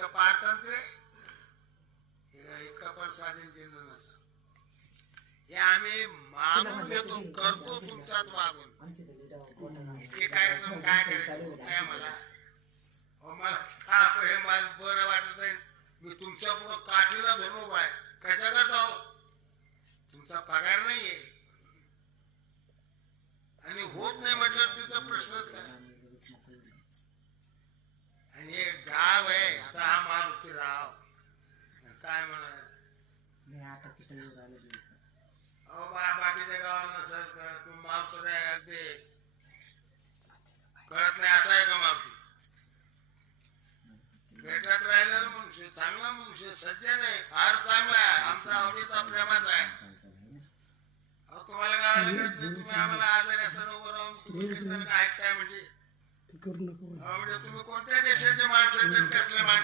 इतकं पारतंत्र्य इतकं पण स्वाधीन नसतं. हे आम्ही मानून घेतो, करतो तुमच्यात वागून. इतके कार्यक्रम काय करायचे काय मला मला ताप आहे, मला बरं वाटत नाही. मी तुमच्या पुढं काठीला धरून उभा आहे. कशा करता हो? तुमचा पगार नाहीये आणि होत नाही म्हटलं तिचा प्रश्नच काय. आणि एक गाव आहे आता हा मारुती राव काय म्हणा बाकीच्या गावाला सर तू मारतो अगदी कळत नाही असं आहे का मारुती. भेटत राहिलेला मनुष्य चांगला मनुष्य सज्जन आहे, फार चांगला आहे, आमचा आवडीचा प्रेमाचा आहे. तुम्हाला गावाला कळत नाही, तुम्ही आम्हाला आजारी असताना उभं राहून तुम्ही कीर्तन ऐकताय म्हणजे तुम्ही कोणत्या देशाचे माणसं कसले माणसं.